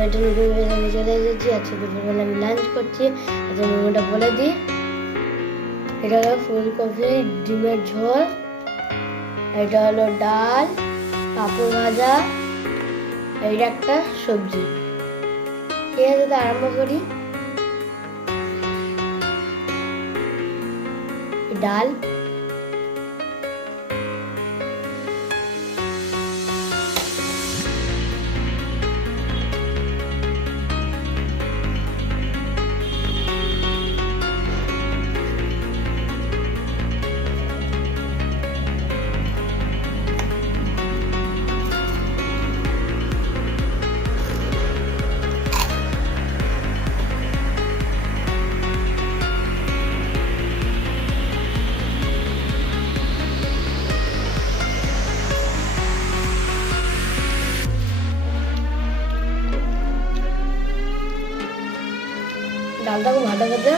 একটা নতুন ভিডিওতে চলে এসেছি। আজকে দুপুরবেলা আমি লাঞ্চ করছি। আচ্ছা মোমোটা বলে দিই, এটা হলো ফুলকপি ডিমের ঝোল, এটা হলো ডাল, পাঁপড় ভাজা, এইটা একটা সবজি। ঠিক আছে, তো আরম্ভ করি। ডাল, ডালটা খুব ভালো খেতে।